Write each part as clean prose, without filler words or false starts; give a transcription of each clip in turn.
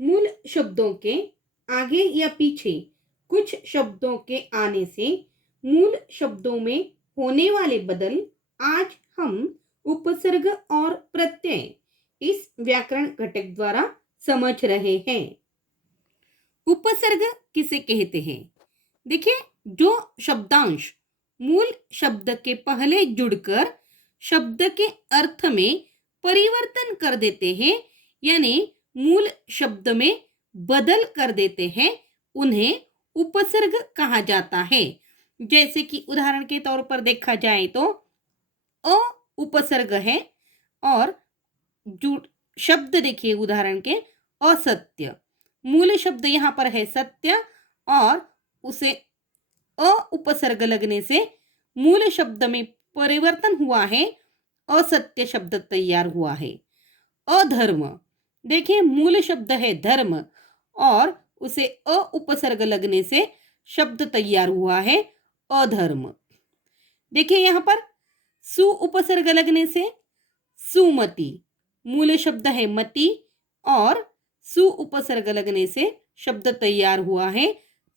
मूल शब्दों के आगे या पीछे कुछ शब्दों के आने से मूल शब्दों में होने वाले बदल आज हम उपसर्ग और प्रत्यय इस व्याकरण घटक द्वारा समझ रहे हैं। उपसर्ग किसे कहते हैं? देखिए, जो शब्दांश मूल शब्द के पहले जुड़कर शब्द के अर्थ में परिवर्तन कर देते हैं, यानी मूल शब्द में बदल कर देते हैं, उन्हें उपसर्ग कहा जाता है। जैसे कि उदाहरण के तौर पर देखा जाए तो अ उपसर्ग है और जुड़ शब्द देखिए उदाहरण के असत्य। मूल शब्द यहाँ पर है सत्य और उसे अ उपसर्ग लगने से मूल शब्द में परिवर्तन हुआ है, असत्य शब्द तैयार हुआ है। अधर्म, देखिए मूल शब्द है धर्म और उसे अ उपसर्ग लगने से शब्द तैयार हुआ है अधर्म। देखिए यहाँ पर सु उपसर्ग लगने से सुमति, मूल शब्द है मति और सु उपसर्ग लगने से शब्द तैयार हुआ है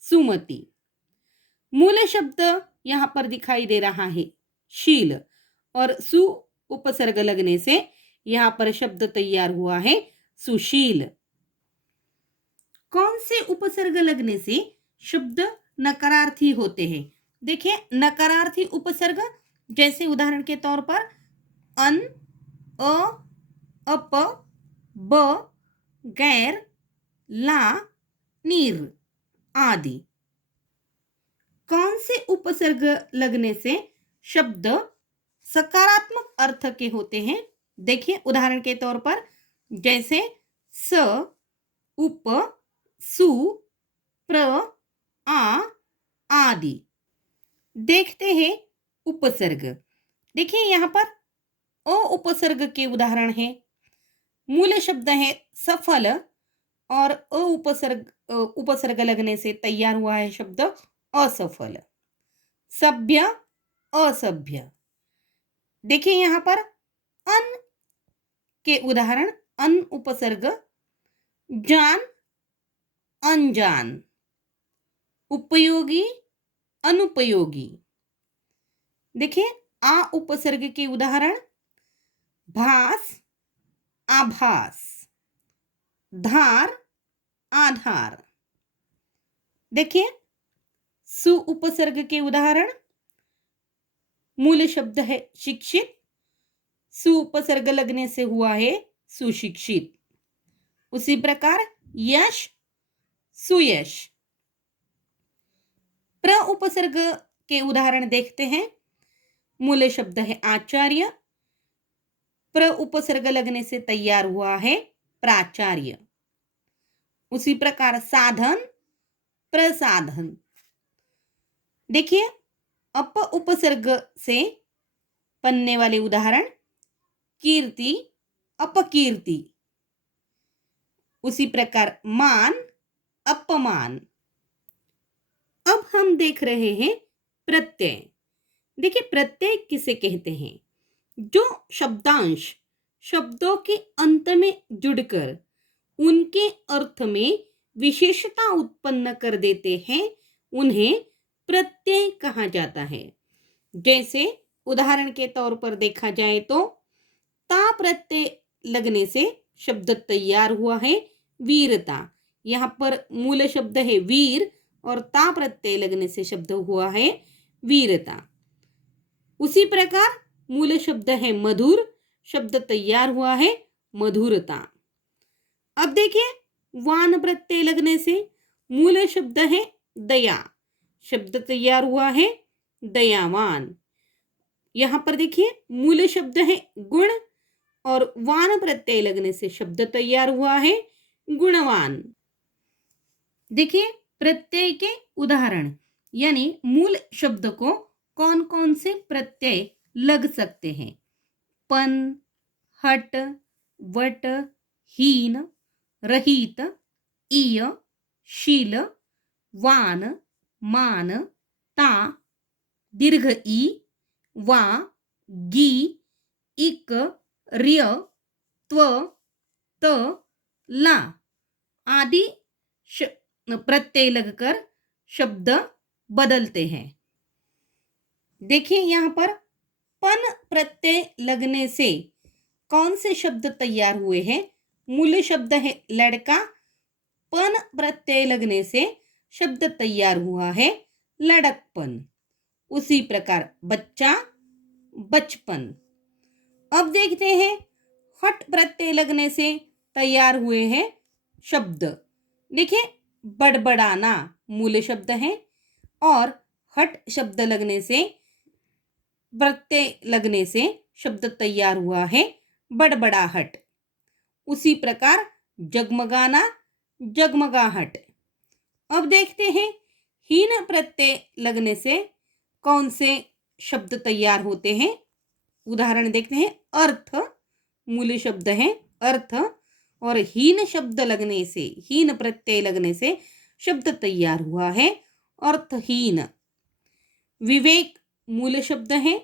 सुमति। मूल शब्द यहाँ पर दिखाई दे रहा है शील और सु उपसर्ग लगने से यहाँ पर शब्द तैयार हुआ है सुशील। कौन से उपसर्ग लगने से शब्द नकारार्थी होते हैं? देखिए, नकारार्थी उपसर्ग जैसे उदाहरण के तौर पर अन, अ, अप, ब, गैर, ला, नीर आदि। कौन से उपसर्ग लगने से शब्द सकारात्मक अर्थ के होते हैं? देखिए उदाहरण के तौर पर जैसे स, उप, सु, प्र, आ आदि। देखते हैं उपसर्ग। देखिए यहाँ पर अ उपसर्ग के उदाहरण है। मूल शब्द है सफल और उपसर्ग लगने से तैयार हुआ है शब्द असफल। सभ्य, असभ्य। देखिए यहाँ पर अन के उदाहरण अन उपसर्ग, जान, अनजान, उपयोगी, अनुपयोगी। देखिए आ उपसर्ग के उदाहरण भास, आभास, धार, आधार। देखिए सु उपसर्ग के उदाहरण मूल शब्द है शिक्षित, सु उपसर्ग लगने से हुआ है सुशिक्षित। उसी प्रकार यश, सुयश। प्र उपसर्ग के उदाहरण देखते हैं। मूल शब्द है आचार्य, प्र उपसर्ग लगने से तैयार हुआ है प्राचार्य। उसी प्रकार साधन, प्रसाधन। देखिए अप उपसर्ग से बनने वाले उदाहरण कीर्ति, अपकीर्ति। उसी प्रकार मान, अपमान। अब हम देख रहे हैं प्रत्यय। देखिए प्रत्यय किसे कहते हैं? जो शब्दांश शब्दों के अंत में जुड़कर उनके अर्थ में विशेषता उत्पन्न कर देते हैं, उन्हें प्रत्यय कहा जाता है। जैसे उदाहरण के तौर पर देखा जाए तो ता प्रत्यय लगने से शब्द तैयार हुआ है वीरता। यहाँ पर मूल शब्द है वीर और ता प्रत्यय लगने से शब्द हुआ है वीरता। उसी प्रकार मूल शब्द है मधुर, शब्द तैयार हुआ है मधुरता। अब देखिए वान प्रत्यय लगने से मूल शब्द है दया, शब्द तैयार हुआ है दयावान। यहां पर देखिए मूल शब्द है गुण और वान प्रत्यय लगने से शब्द तैयार हुआ है गुणवान। देखिए प्रत्यय के उदाहरण, यानी मूल शब्द को कौन कौन से प्रत्यय लग सकते हैं? पन, हट, वट, हीन, रहित, इय, शील, वान, मान, ता, दीर्घ ई, वा, गी, इक, र्य, त्व, त, ला आदि प्रत्यय लगकर शब्द बदलते हैं। देखिए यहाँ पर पन प्रत्यय लगने से कौन से शब्द तैयार हुए हैं? मूल शब्द है लड़का, पन प्रत्यय लगने से शब्द तैयार हुआ है लड़कपन। उसी प्रकार बच्चा, बचपन। अब देखते हैं हट प्रत्यय लगने से तैयार हुए हैं शब्द। देखिए बड़बड़ाना मूल शब्द है और हट शब्द लगने से, प्रत्यय लगने से शब्द तैयार हुआ है बड़बड़ाहट। उसी प्रकार जगमगाना, जगमगाहट। अब देखते हैं हीन प्रत्यय लगने से कौन से शब्द तैयार होते हैं। उदाहरण देखते हैं अर्थ मूल शब्द है अर्थ, और हीन शब्द लगने से, हीन प्रत्यय लगने से शब्द तैयार हुआ है अर्थहीन। विवेक मूल शब्द है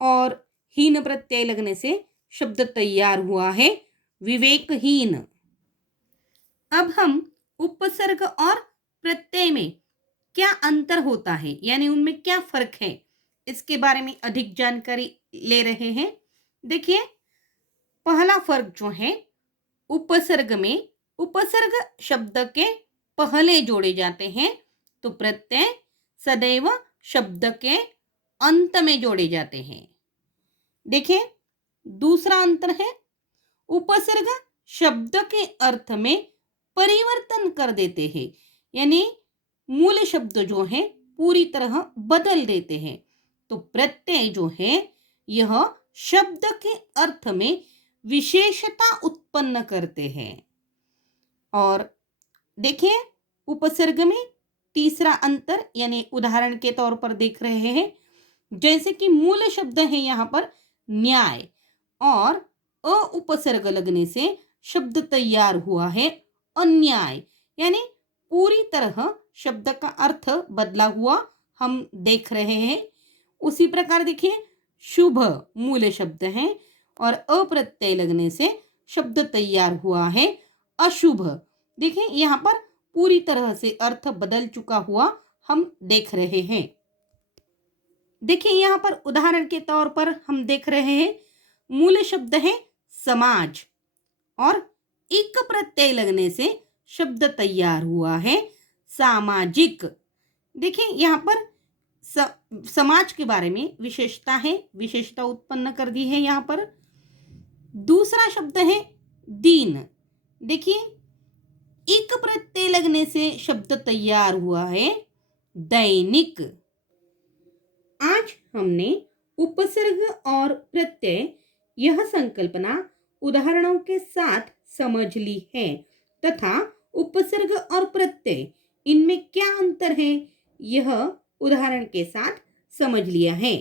और हीन प्रत्यय लगने से शब्द तैयार हुआ है विवेकहीन। अब हम उपसर्ग और प्रत्यय में क्या अंतर होता है, यानी उनमें क्या फर्क है, इसके बारे में अधिक जानकारी ले रहे हैं। देखिए पहला फर्क जो है, उपसर्ग में उपसर्ग शब्द के पहले जोड़े जाते हैं तो प्रत्यय सदैव शब्द के अंत में जोड़े जाते हैं। देखिए दूसरा अंतर है, उपसर्ग शब्द के अर्थ में परिवर्तन कर देते हैं, यानी मूल शब्द जो है पूरी तरह बदल देते हैं। तो प्रत्यय जो है यह शब्द के अर्थ में विशेषता उत्पन्न करते हैं। और देखिए उपसर्ग में तीसरा अंतर, यानी उदाहरण के तौर पर देख रहे हैं, जैसे कि मूल शब्द है यहाँ पर न्याय और अ उपसर्ग लगने से शब्द तैयार हुआ है अन्याय, यानी पूरी तरह शब्द का अर्थ बदला हुआ हम देख रहे हैं। उसी प्रकार देखिए शुभ मूल शब्द है और अप्रत्यय लगने से शब्द तैयार हुआ है अशुभ। देखिए यहाँ पर पूरी तरह से अर्थ बदल चुका हुआ हम देख रहे हैं। देखिए यहाँ पर उदाहरण के तौर पर हम देख रहे हैं, मूल शब्द है समाज और इक प्रत्यय लगने से शब्द तैयार हुआ है सामाजिक। देखिए यहाँ पर समाज के बारे में विशेषता है, विशेषता उत्पन्न कर दी है यहाँ पर। दूसरा शब्द है दीन। देखिए इक प्रत्यय लगने से शब्द तैयार हुआ है दैनिक। आज हमने उपसर्ग और प्रत्यय यह संकल्पना उदाहरणों के साथ समझ ली है तथा उपसर्ग और प्रत्यय इनमें क्या अंतर है यह उदाहरण के साथ समझ लिया है।